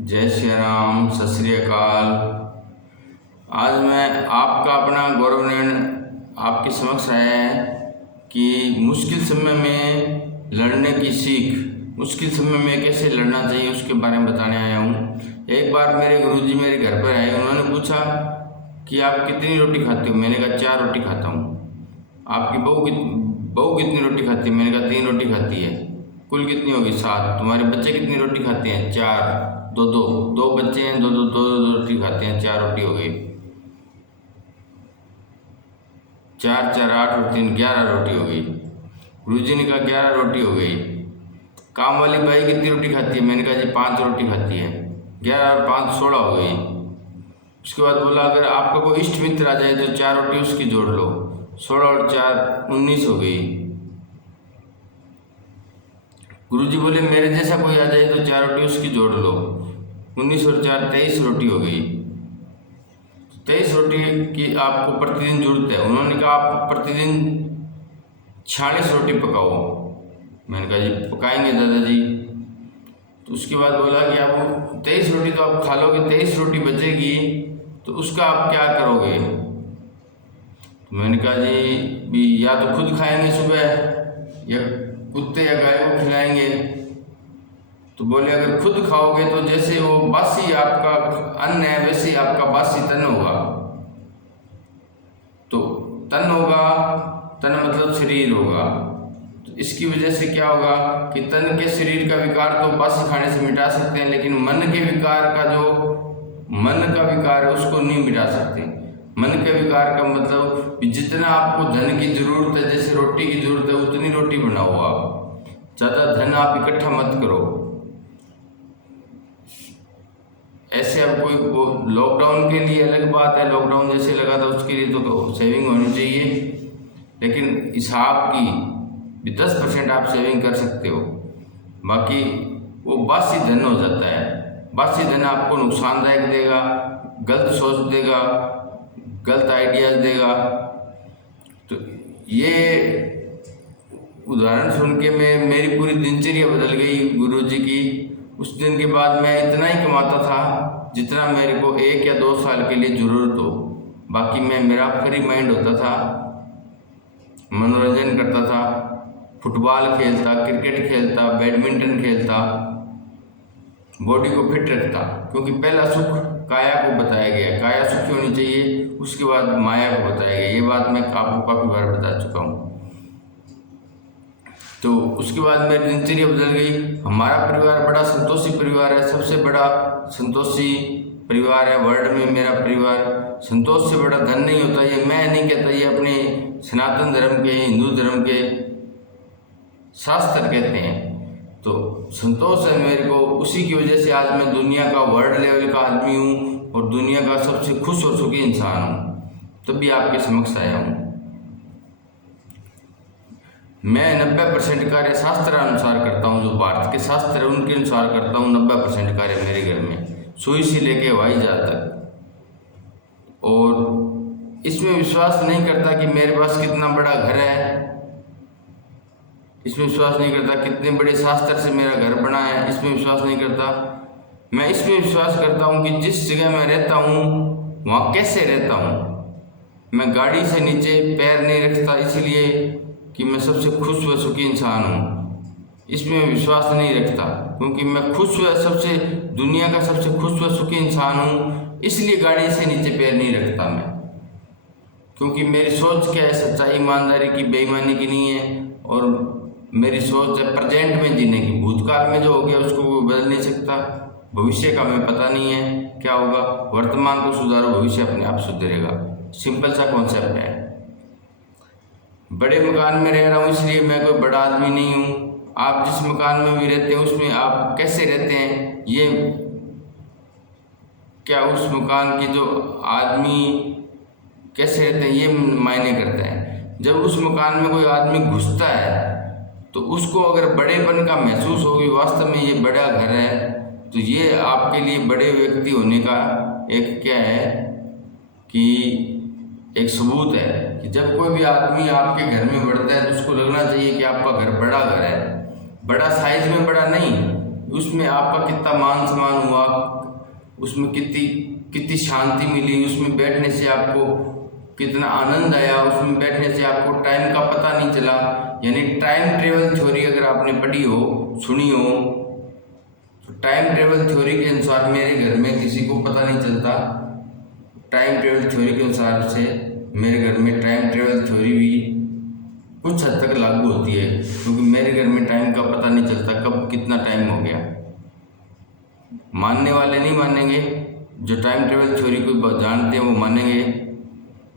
जय श्री राम, सत श्री अकाल। आज मैं आपका अपना गौरव नयन आपके समक्ष आया है कि मुश्किल समय में लड़ने की सीख, मुश्किल समय में कैसे लड़ना चाहिए उसके बारे में बताने आया हूँ। एक बार मेरे गुरुजी मेरे घर पर आए, उन्होंने पूछा कि आप कितनी रोटी खाते हो? मैंने कहा 4 रोटी खाता हूँ। आपकी बहू कितनी रोटी खाती है? मैंने कहा 3 रोटी खाती है। कुल कितनी होगी? 7। तुम्हारे बच्चे कितनी रोटी खाते हैं? 4। दो बच्चे हैं, दो रोटी खाते हैं, 4 रोटी हो गई। 4 4 8 और 3 11 रोटी हो गई। गुरुजी ने कहा 11 रोटी हो गई। काम वाली बाई कितनी रोटी खाती है? मैंने कहा जी 5 रोटी खाती है। 11 और 5 16 हो गई। उसके बाद बोला अगर आपका कोई इष्ट मित्र आ जाए तो 4 रोटी उसकी जोड़ लो। 16 और 4 19 हो गई। गुरुजी बोले मेरे जैसा कोई आ जाए तो 4 रोटी उसकी जोड़ लो। 19 और 4 23 रोटी हो गई। 23 रोटी की आपको प्रतिदिन जरूरत है। उन्होंने कहा आप प्रतिदिन 46 रोटी पकाओ। मैंने कहा जी पकाएंगे दादाजी। तो उसके बाद बोला कि आप 23 रोटी तो आप खा लोगे, 23 रोटी बचेगी तो उसका आप क्या करोगे? तो मैंने कहा जी भी या तो खुद खाएंगे सुबह, या कुत्ते या गाय को खिलाएंगे। तो बोले अगर खुद खाओगे तो जैसे वो बासी आपका अन्न है वैसे आपका बासी तन होगा। तो तन होगा, तन मतलब शरीर होगा। तो इसकी वजह से क्या होगा कि तन के शरीर का विकार तो बासी खाने से मिटा सकते हैं, लेकिन मन के विकार का जो मन का विकार है उसको नहीं मिटा सकते। मन के विकार का मतलब जितना आपको धन की जरूरत है, जैसे रोटी की जरूरत है उतनी रोटी बनाओ। आप ज़्यादा धन आप इकट्ठा मत करो। ऐसे अब कोई लॉकडाउन के लिए अलग बात है, लॉकडाउन जैसे लगा था उसके लिए तो सेविंग होनी चाहिए, लेकिन हिसाब की भी 10% आप सेविंग कर सकते हो। बाकी वो बासी धन हो जाता है। बासी धन आपको नुकसानदायक देगा, गलत सोच देगा, गलत आइडियाज देगा। तो ये उदाहरण सुन के मेरी पूरी दिनचर्या बदल गई गुरुजी की। उस दिन के बाद मैं इतना ही कमाता था जितना मेरे को 1 या 2 साल के लिए ज़रूरत हो। बाकी मेरा फ्री माइंड होता था, मनोरंजन करता था, फुटबॉल खेलता, क्रिकेट खेलता, बैडमिंटन खेलता, बॉडी को फिट रखता। क्योंकि पहला सुख काया को बताया गया, काया सुखी होनी चाहिए, उसके बाद माया को बताया गया। ये बात मैं आपको काफ़ी बार बता चुका हूँ। तो उसके बाद मेरी दिनचर्या बदल गई। हमारा परिवार बड़ा संतोषी परिवार है, सबसे बड़ा संतोषी परिवार है वर्ल्ड में मेरा परिवार। संतोष से बड़ा धन नहीं होता। ये मैं नहीं कहता, ये अपने सनातन धर्म के, हिंदू धर्म के शास्त्र कहते हैं। तो संतोष है मेरे को, उसी की वजह से आज मैं दुनिया का वर्ल्ड लेवल का आदमी हूँ और दुनिया का सबसे खुश और सुखी इंसान हूँ। तभी आपके समक्ष आया हूँ। मैं 90% कार्य शास्त्र अनुसार करता हूँ। जो भारत के शास्त्र है उनके अनुसार करता हूँ। 90% कार्य मेरे घर में सुई से लेके हवाई जहाज तक। और इसमें विश्वास नहीं करता कि मेरे पास कितना बड़ा घर है, इसमें विश्वास नहीं करता कितने बड़े शास्त्र से मेरा घर बना है, इसमें विश्वास नहीं करता। मैं इसमें विश्वास करता हूँ कि जिस जगह मैं रहता हूँ वहाँ कैसे रहता हूँ। मैं गाड़ी से नीचे पैर नहीं रखता इसलिए कि मैं सबसे खुश व सुखी इंसान हूँ। इसमें विश्वास नहीं रखता क्योंकि मैं खुश व सबसे दुनिया का सबसे खुश व सुखी इंसान हूँ, इसलिए गाड़ी से नीचे पैर नहीं रखता मैं। क्योंकि मेरी सोच क्या है, सच्चाई ईमानदारी की, बेईमानी की नहीं है। और मेरी सोच है प्रेजेंट में जीने की। भूतकाल में जो हो गया उसको कोई बदल नहीं सकता, भविष्य का हमें पता नहीं है क्या होगा। वर्तमान को सुधारो, भविष्य अपने आप सुधरेगा। सिंपल सा कॉन्सेप्ट है। बड़े मकान में रह रहा हूँ इसलिए मैं कोई बड़ा आदमी नहीं हूँ। आप जिस मकान में भी रहते हैं उसमें आप कैसे रहते हैं, ये क्या उस मकान के जो आदमी कैसे रहते हैं ये मायने करता है। जब उस मकान में कोई आदमी घुसता है तो उसको अगर बड़ेपन का महसूस होगी, वास्तव में ये बड़ा घर है, तो ये आपके लिए बड़े व्यक्ति होने का एक क्या है कि एक सबूत है कि जब कोई भी आदमी आपके घर में बढ़ता है तो उसको लगना चाहिए कि आपका घर बड़ा घर है। बड़ा साइज में बड़ा नहीं, उसमें आपका कितना मान सम्मान हुआ, उसमें कितनी शांति मिली, उसमें बैठने से आपको कितना आनंद आया, उसमें बैठने से आपको टाइम का पता नहीं चला। यानी टाइम ट्रेवल थ्योरी अगर आपने पढ़ी हो, सुनी हो, तो टाइम ट्रेवल थ्योरी के अनुसार मेरे घर में किसी को पता नहीं चलता। टाइम ट्रेवल थ्योरी के अनुसार से मेरे घर में टाइम ट्रेवल थ्योरी भी कुछ हद तक लागू होती है, क्योंकि मेरे घर में टाइम का पता नहीं चलता कब कितना टाइम हो गया। मानने वाले नहीं मानेंगे, जो टाइम ट्रेवल थ्योरी को जानते हैं वो मानेंगे।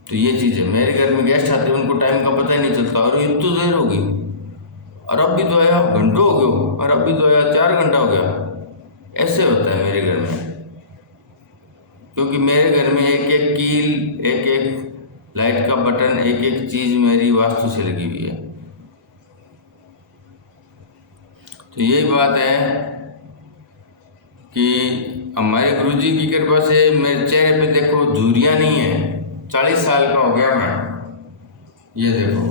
तो ये चीज़ है, मेरे घर में गेस्ट आते हैं उनको टाइम का पता ही नहीं चलता, और ये तो देर हो गई, और अब भी तो आया घंटों हो गए, और अब भी तो आया 4 घंटा हो गया। ऐसे होता है मेरे घर में, क्योंकि मेरे घर में एक एक कील, एक एक लाइट का बटन, एक एक चीज़ मेरी वास्तु से लगी हुई है। तो यही बात है कि हमारे गुरुजी की कृपा से मेरे चेहरे पे देखो झुर्रियाँ नहीं है। 40 साल का हो गया मैं, ये देखो,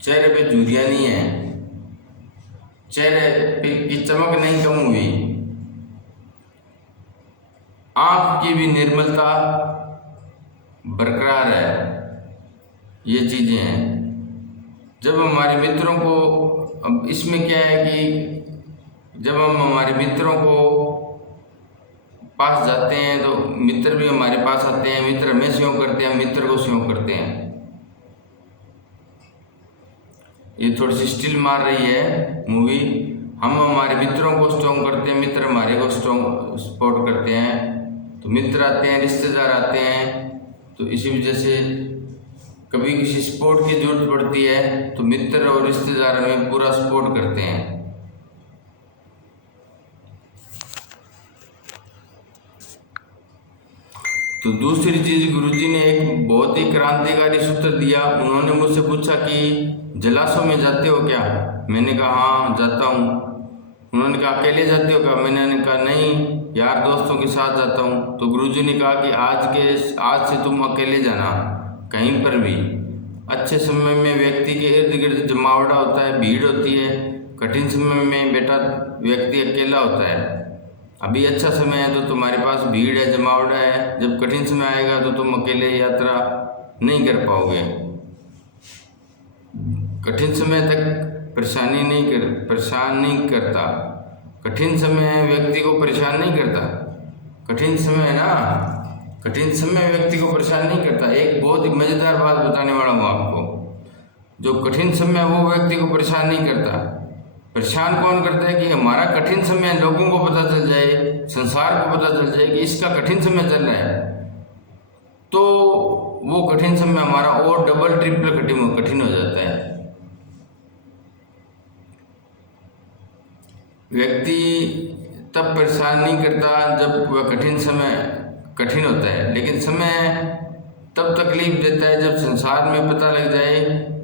चेहरे पे झुर्रियाँ नहीं है, चेहरे पे की चमक नहीं कम हुई, आंख की भी निर्मलता बरकरार है। ये चीज़ें हैं। जब हमारे मित्रों को, अब इसमें क्या है कि जब हम हमारे मित्रों को पास जाते हैं तो मित्र भी हमारे पास आते हैं, मित्र हमें स्नेह करते हैं, मित्र को स्नेह करते हैं। ये थोड़ी सी स्टिल मार रही है मूवी। हम हमारे मित्रों को स्ट्रॉन्ग करते हैं, मित्र हमारे को स्ट्रॉन्ग सपोर्ट करते हैं। तो मित्र आते हैं, रिश्तेदार आते हैं, तो इसी वजह से कभी किसी सपोर्ट की जरूरत पड़ती है तो मित्र और रिश्तेदार हमें पूरा सपोर्ट करते हैं। तो दूसरी चीज, गुरुजी ने एक बहुत ही क्रांतिकारी सूत्र दिया। उन्होंने मुझसे पूछा कि जलाशय में जाते हो क्या? मैंने कहा हाँ जाता हूँ। उन्होंने कहा अकेले जाते हो क्या? मैंने कहा नहीं, यार दोस्तों के साथ जाता हूँ। तो गुरुजी ने कहा कि आज से तुम अकेले जाना कहीं पर भी। अच्छे समय में व्यक्ति के इर्द गिर्द जमावड़ा होता है, भीड़ होती है। कठिन समय में बेटा व्यक्ति अकेला होता है। अभी अच्छा समय है तो तुम्हारे पास भीड़ है, जमावड़ा है। जब कठिन समय आएगा तो तुम अकेले यात्रा नहीं कर पाओगे। कठिन समय तक परेशान नहीं करता। कठिन समय व्यक्ति को परेशान नहीं करता। कठिन समय है ना, कठिन समय व्यक्ति को परेशान नहीं करता। एक बहुत ही मज़ेदार बात बताने वाला हूँ आपको। जो कठिन समय वो व्यक्ति को परेशान नहीं करता। परेशान कौन करता है कि हमारा कठिन समय लोगों को पता चल जाए, संसार को पता चल जाए कि इसका कठिन समय चल रहा है, तो वो कठिन समय हमारा और डबल ट्रिपल कठिन हो जाता है। व्यक्ति तब परेशान नहीं करता जब वह कठिन समय कठिन होता है, लेकिन समय तब तकलीफ देता है जब संसार में पता लग जाए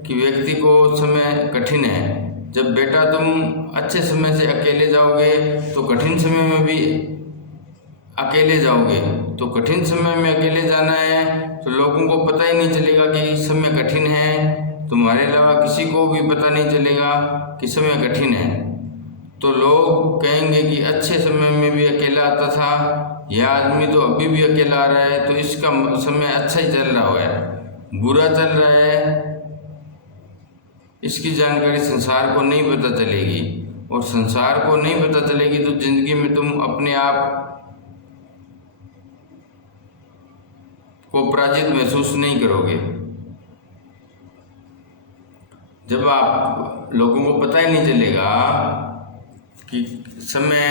कि व्यक्ति को समय कठिन है। जब बेटा तुम अच्छे समय से अकेले जाओगे तो कठिन समय में भी अकेले जाओगे। तो कठिन समय में अकेले जाना है तो लोगों को पता ही नहीं चलेगा कि समय कठिन है। तुम्हारे अलावा किसी को भी पता नहीं चलेगा कि समय कठिन है। तो लोग कहेंगे कि अच्छे समय में भी अकेला आता था, यह आदमी तो अभी भी अकेला आ रहा है, तो इसका समय अच्छा ही चल रहा है, बुरा चल रहा है। इसकी जानकारी संसार को नहीं पता चलेगी, और संसार को नहीं पता चलेगी तो जिंदगी में तुम अपने आप को पराजित महसूस नहीं करोगे। जब आप लोगों को पता ही नहीं चलेगा कि समय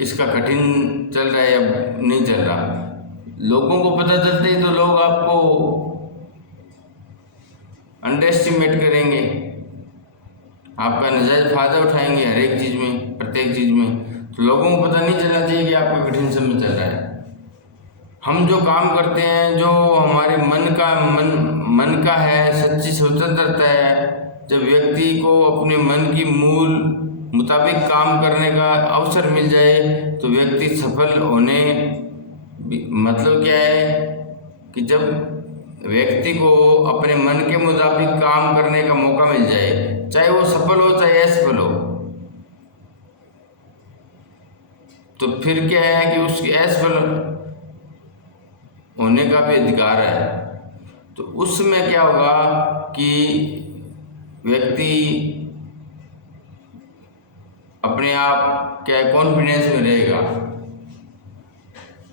इसका कठिन चल रहा है या नहीं चल रहा, लोगों को पता चलते ही तो लोग आपको अंडर एस्टिमेट करेंगे, आपका नजायज फायदा उठाएंगे हर एक चीज़ में, प्रत्येक चीज़ में। तो लोगों को पता नहीं चलना चाहिए कि आपका कठिन समय चल रहा है। हम जो काम करते हैं, जो हमारे मन का है, सच्ची स्वतंत्रता है, जब व्यक्ति को अपने मन की मूल मुताबिक काम करने का अवसर मिल जाए तो व्यक्ति सफल होने मतलब क्या है कि जब व्यक्ति को अपने मन के मुताबिक काम करने का मौका मिल जाए, चाहे वो सफल हो चाहे असफल हो, तो फिर क्या है कि उसके असफल होने का भी अधिकार है। तो उसमें क्या होगा कि व्यक्ति अपने आप क्या कॉन्फिडेंस में रहेगा।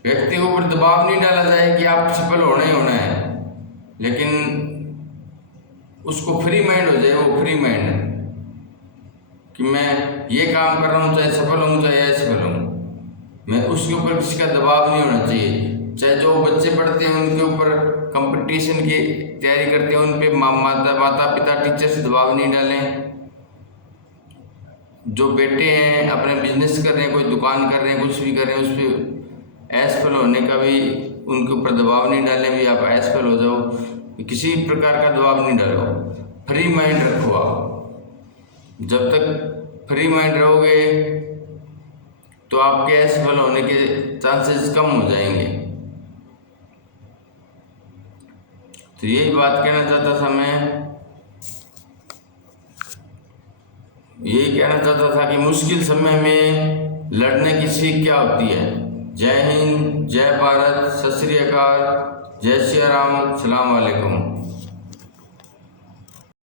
व्यक्ति के ऊपर दबाव नहीं डाला जाए कि आप सफल होना ही होना है, लेकिन उसको फ्री माइंड हो जाए, वो फ्री माइंड कि मैं ये काम कर रहा हूँ, चाहे सफल हूँ चाहे असफल हूँ, मैं उसके ऊपर किसी का दबाव नहीं होना चाहिए। चाहे जो बच्चे पढ़ते हैं उनके ऊपर कंपटीशन की तैयारी करते हैं, उन पे माता पिता टीचर से दबाव नहीं डालें। जो बेटे हैं अपने बिजनेस कर रहे हैं, कोई दुकान कर रहे हैं, कुछ भी कर रहे हैं, उस पर असफल होने का भी उनके ऊपर दबाव नहीं डालें भी आप असफल हो जाओ, किसी प्रकार का दबाव नहीं डालो। फ्री माइंड रखो आप। जब तक फ्री माइंड रहोगे तो आपके असफल होने के चांसेस कम हो जाएंगे। तो यही बात कहना चाहता था मैं, यही कहना चाहता था कि मुश्किल समय में लड़ने की सीख क्या होती है। जय हिंद, जय भारत, सत श्री अकाल, जय श्री राम, सलाम वालेकुम।